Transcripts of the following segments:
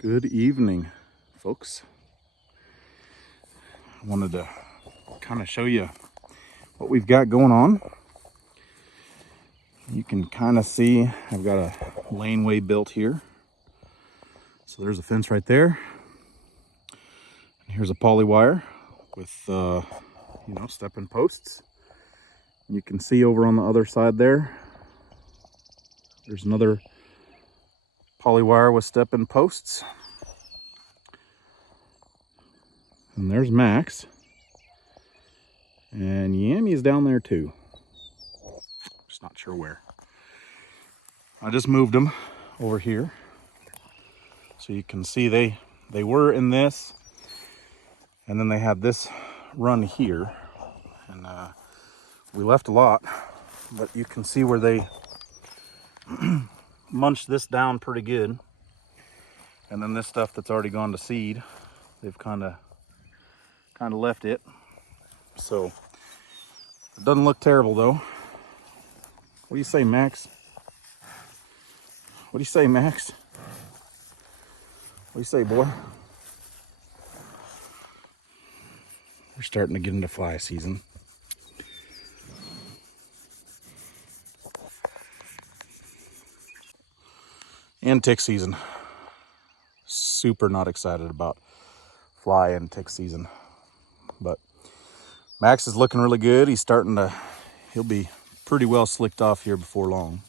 Good evening, folks. I wanted to kind of show you what we've got going on. You can kind of see I've got a laneway built here. So there's a fence right there. And here's a poly wire with, stepping posts. You can see over on the other side there's another poly wire with stepping posts. And there's Max. And Yammy's down there too. Just not sure where. I just moved them over here. So you can see they were in this. And then they had this run here. And we left a lot. But you can see where they munched this down pretty good. And then this stuff that's already gone to seed, they've kind of left it. So it doesn't look terrible though. What do you say, Max? What do you say, Max? What do you say, boy? We're starting to get into fly season. And tick season. Super not excited about fly and tick season. But Max is looking really good. He'll be pretty well slicked off here before long.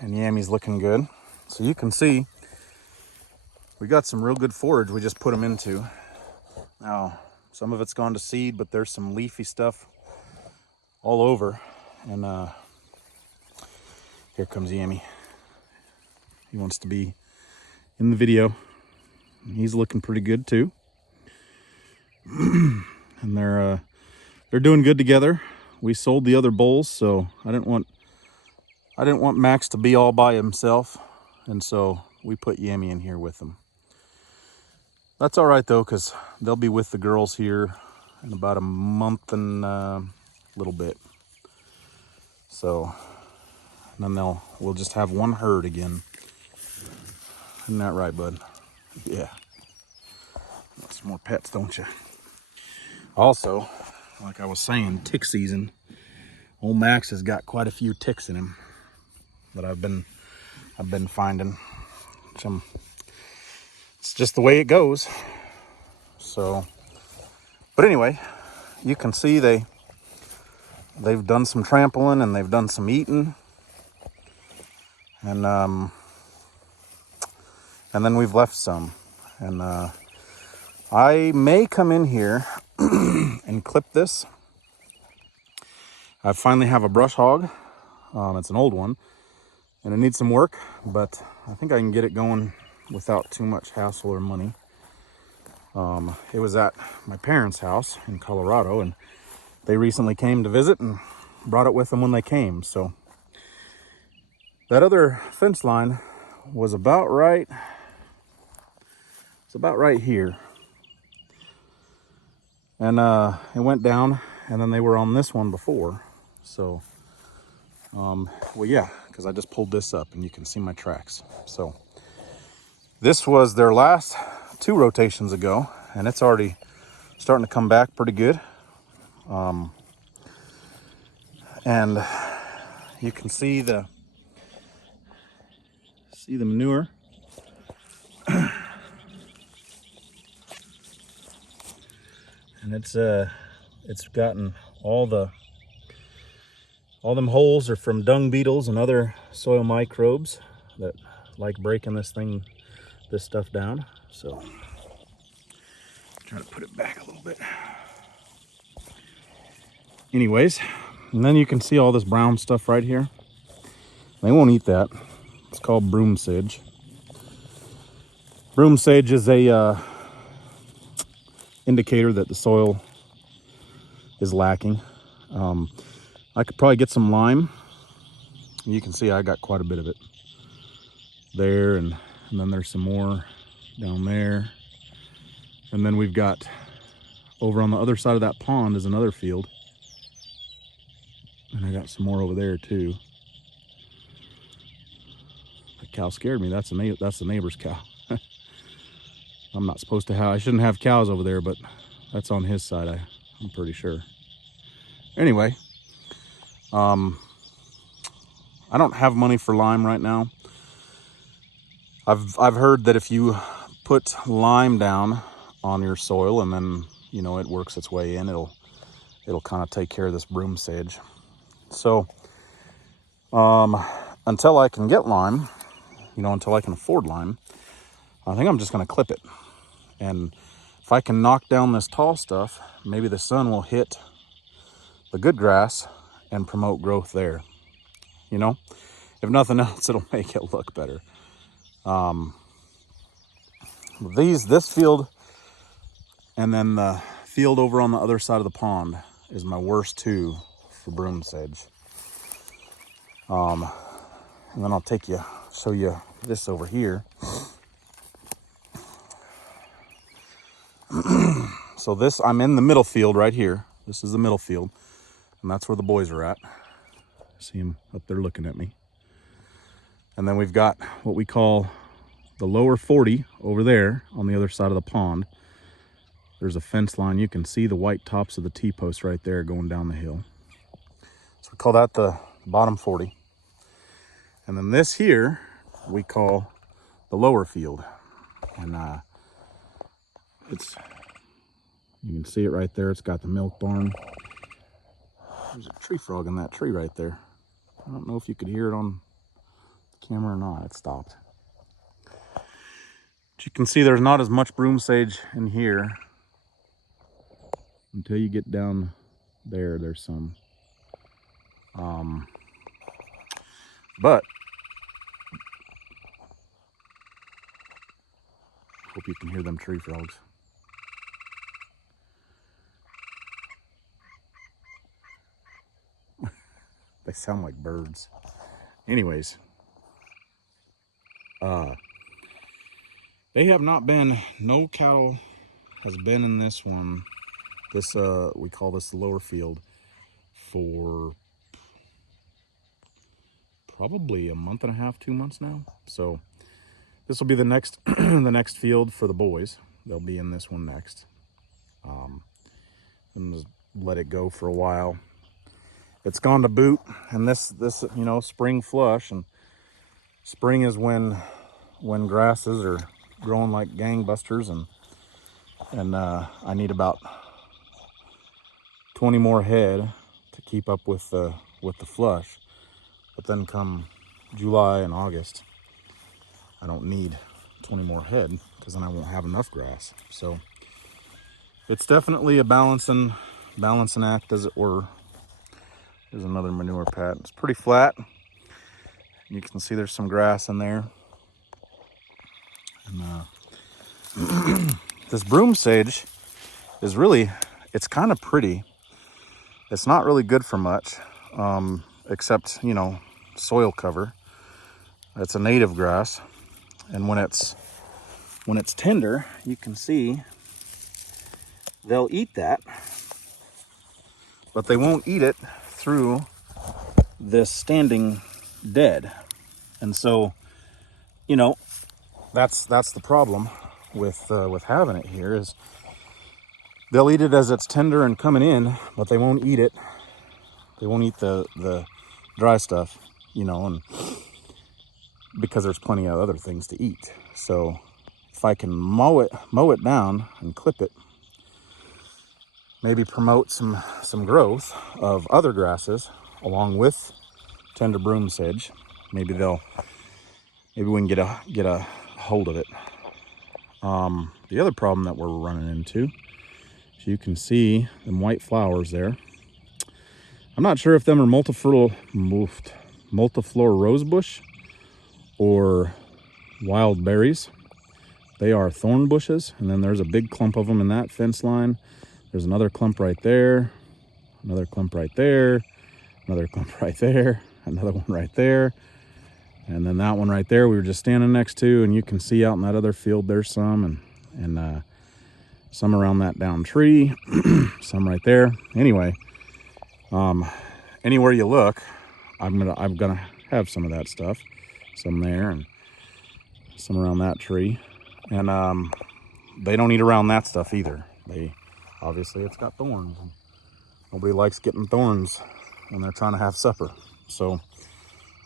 And Yammy's looking good. So you can see we got some real good forage we just put them into. Now, some of it's gone to seed, but there's some leafy stuff all over. And here comes Yammy. He wants to be in the video. He's looking pretty good too. And they're doing good together. We sold the other bulls, so I didn't want Max to be all by himself, and so we put Yammy in here with him. That's all right though, because they'll be with the girls here in about a month and a little bit. So, and then we'll just have one herd again. Isn't that right, bud? Yeah. Want some more pets, don't you? Also, like I was saying, tick season. Old Max has got quite a few ticks in him that I've been finding. It's just the way it goes. So, but anyway, you can see they've done some trampling and they've done some eating, and then we've left some, and I may come in here and clip this. I finally have a brush hog. It's an old one and it needs some work, but I think I can get it going without too much hassle or money. It was at my parents' house in Colorado, and they recently came to visit and brought it with them when they came. So that other fence line was about right. It's about right here. And it went down, and then they were on this one before. So, well, yeah, because I just pulled this up and you can see my tracks. So this was their last 2 rotations ago, and it's already starting to come back pretty good. And you can see the manure. And it's gotten all them holes are from dung beetles and other soil microbes that like breaking this stuff down. So try to put it back a little bit. Anyways, and then you can see all this brown stuff right here. They won't eat that. It's called broom sage. Broom sage is a indicator that the soil is lacking. I could probably get some lime. You can see I got quite a bit of it there, and then there's some more down there. And then we've got over on the other side of that pond is another field. And I got some more over there too. cow scared me. That's the neighbor's cow. I'm not supposed to have, I shouldn't have cows over there, but that's on his side, I'm pretty sure. Anyway, I don't have money for lime right now. I've heard that if you put lime down on your soil and then, you know, it works its way in, it'll kind of take care of this broom sage. So until I can get lime, you know, until I can afford lime, I think I'm just going to clip it. And if I can knock down this tall stuff, maybe the sun will hit the good grass and promote growth there. You know, if nothing else, it'll make it look better. This field and then the field over on the other side of the pond is my worst two for broom sage. And then I'll show you this over here. So this, I'm in the middle field right here. This is the middle field, and that's where the boys are at. See them up there looking at me. And then we've got what we call the lower 40 over there on the other side of the pond. There's a fence line. You can see the white tops of the T-posts right there going down the hill. So we call that the bottom 40. And then this here we call the lower field. And you can see it right there. It's got the milk barn. There's a tree frog in that tree right there. I don't know if you could hear it on the camera or not. It stopped. But you can see there's not as much broom sage in here until you get down there. There's some. But hope you can hear them tree frogs. They sound like birds. Anyways, they have not been, no cattle has been in this one. This, we call this the lower field, for probably a month and a half, 2 months now. So this will be the next, the next field for the boys. They'll be in this one next. And just let it go for a while. It's gone to boot, and this you know, spring flush, and spring is when grasses are growing like gangbusters, and I need about 20 more head to keep up with the flush. But then come July and August, I don't need 20 more head because then I won't have enough grass. So it's definitely a balancing act, as it were. There's another manure pad. It's pretty flat. You can see there's some grass in there. And this broom sage is really, it's kind of pretty. It's not really good for much, except, you know, soil cover. It's a native grass, and when it's tender, you can see they'll eat that, but they won't eat it through this standing dead. And so, you know, that's the problem with having it here, is they'll eat it as it's tender and coming in, but they won't eat it. They won't eat the dry stuff, you know, and because there's plenty of other things to eat. So if I can mow it down and clip it, maybe promote some growth of other grasses along with tender broom sage, maybe we can get a hold of it. The other problem that we're running into, as you can see them white flowers there, I'm not sure if them are multiflora rosebush or wild berries. They are thorn bushes, and then there's a big clump of them in that fence line. There's another clump right there, another clump right there, another clump right there, another one right there, and then that one right there we were just standing next to, and you can see out in that other field there's some, and some around that down tree, some right there. Anyway, anywhere you look, I'm gonna have some of that stuff, some there, and some around that tree. And they don't eat around that stuff either. Obviously it's got thorns. And nobody likes getting thorns when they're trying to have supper. So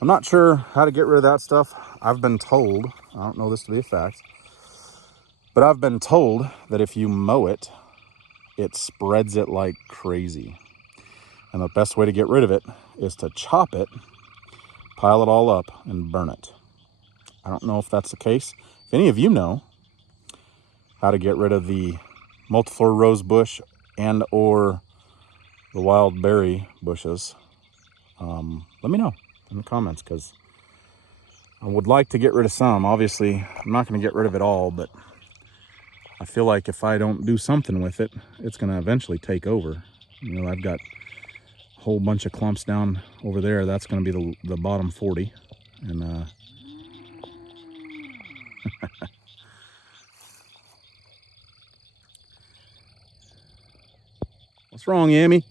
I'm not sure how to get rid of that stuff. I've been told, I don't know this to be a fact, but I've been told that if you mow it, it spreads it like crazy. And the best way to get rid of it is to chop it, pile it all up, and burn it. I don't know if that's the case. If any of you know how to get rid of the multiflora rose bush and or the wild berry bushes, let me know in the comments, because I would like to get rid of some. Obviously, I'm not going to get rid of it all, but I feel like if I don't do something with it, it's going to eventually take over. You know, I've got a whole bunch of clumps down over there. That's going to be the bottom 40. And what's wrong, Yammy?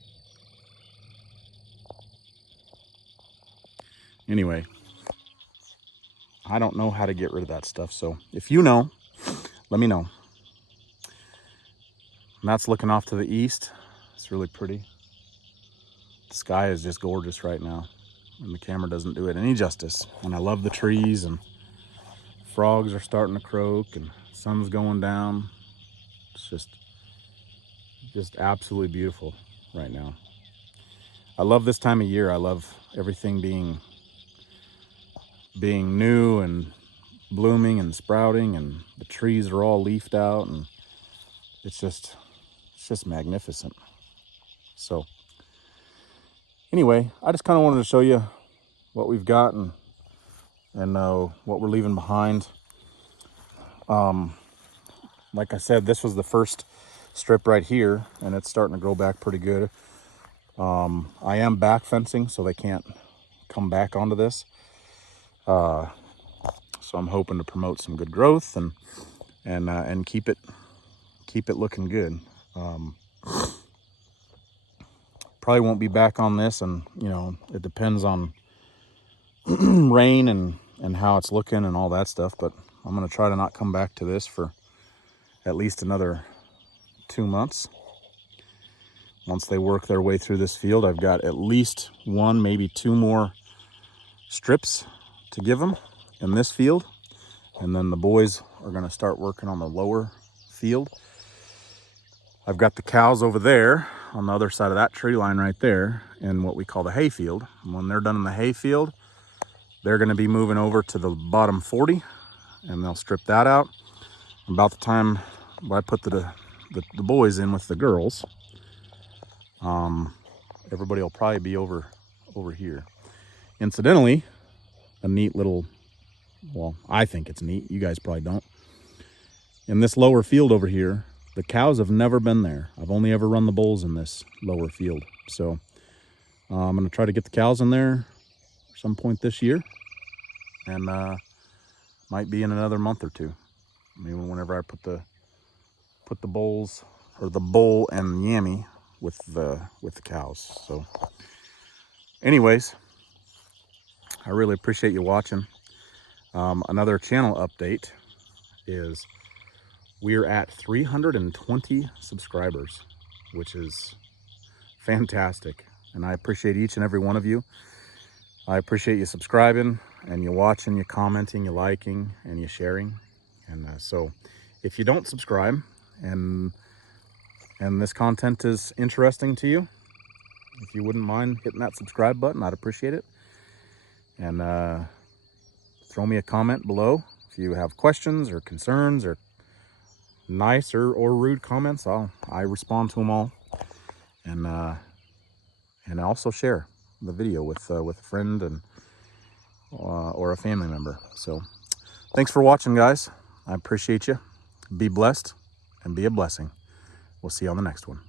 Anyway, I don't know how to get rid of that stuff. So if you know, let me know. And that's looking off to the east. It's really pretty. The sky is just gorgeous right now, and the camera doesn't do it any justice. And I love the trees, and frogs are starting to croak, and sun's going down. It's just absolutely beautiful right now. I love this time of year. I love everything being new and blooming and sprouting, and the trees are all leafed out, and it's just magnificent. So anyway, I just kind of wanted to show you what we've got and what we're leaving behind. Like I said, this was the first strip right here, and it's starting to grow back pretty good. I am back fencing, so they can't come back onto this. So I'm hoping to promote some good growth and keep it looking good. Probably won't be back on this, and you know, it depends on rain and how it's looking and all that stuff, but I'm going to try to not come back to this for at least another 2 months. Once they work their way through this field, I've got at least 1, maybe 2 more strips to give them in this field, and then the boys are going to start working on the lower field. I've got the cows over there on the other side of that tree line right there in what we call the hay field. And when they're done in the hay field, they're going to be moving over to the bottom 40, and they'll strip that out. About the time I put the boys in with the girls, everybody will probably be over here. Incidentally, a neat little, well, I think it's neat, you guys probably don't. In this lower field over here, the cows have never been there. I've only ever run the bulls in this lower field. So I'm going to try to get the cows in there some point this year, and might be in another month or 2. Maybe whenever I put the bulls, or the bull and Yammy with the cows. So anyways, I really appreciate you watching. Another channel update is we're at 320 subscribers, which is fantastic, and I appreciate each and every one of you. I appreciate you subscribing, and you watching, you commenting, you liking, and you sharing. And so if you don't subscribe and this content is interesting to you, if you wouldn't mind hitting that subscribe button, I'd appreciate it. And throw me a comment below if you have questions or concerns or nice or rude comments. I respond to them all. And also share the video with a friend and or a family member. So thanks for watching, guys. I appreciate you. Be blessed and be a blessing. We'll see you on the next one.